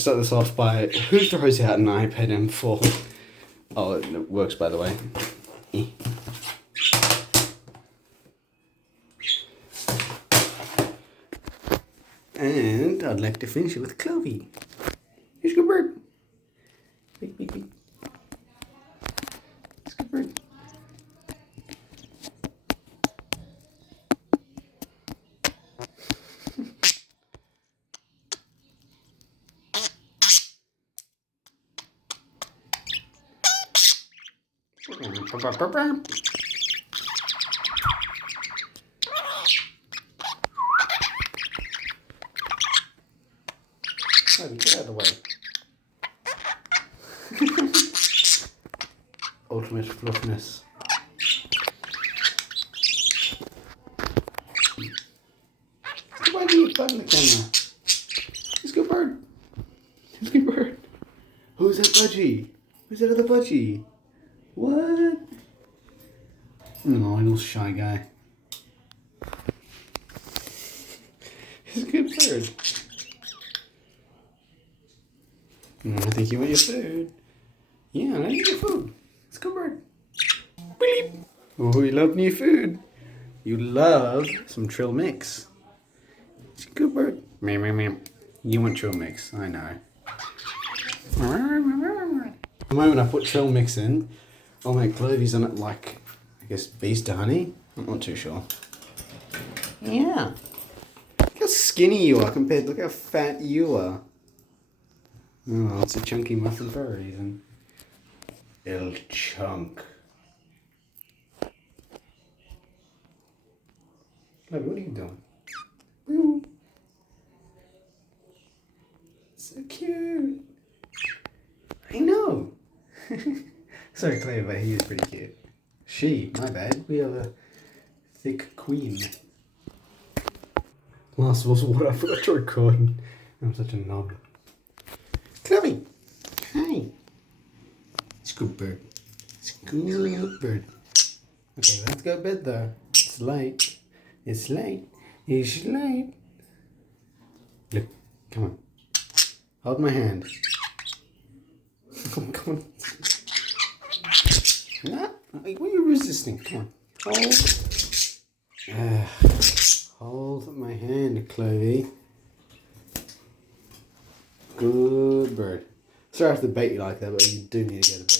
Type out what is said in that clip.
start this off by who throws out an iPad M4? Oh, it works by the way. And I'd like to finish it with Clovey. Here's a good bird. Beep, beep, beep. It's a good bird. Get out of the way. Ultimate fluffiness. Why do you button the camera? He's a good bird. He's a good bird. Who's that budgie? Who's that other budgie? What? No, little shy guy. He's a good bird. I think you want your food. Yeah, I need your food. It's a good bird. Beep. Oh, you love new food. You love some Trill Mix. It's a good bird. Meow, meow, meow. You want Trill Mix, I know. The moment I put Trill Mix in, I'll make Clovies on it like, I guess, bees to honey. I'm not too sure. Yeah. Look how skinny you are compared, look how fat you are. Oh, it's a chunky muffin for a reason. El chunk. Look, what are you doing? Ooh. So cute. I know. Sorry, Clover, he is pretty cute. She, my bad. We are the thick queen. Last was what I forgot to record. I'm such a knob. Clovey! Hi! It's a good bird. It's a good bird. Okay, let's go to bed though. It's late. It's late. It's late. Look, come on. Hold my hand. Come on. No? What are you resisting? Come on. Hold my hand, Clovey. Good bird. Sorry I have to bait you like that, but you do need to go to bed.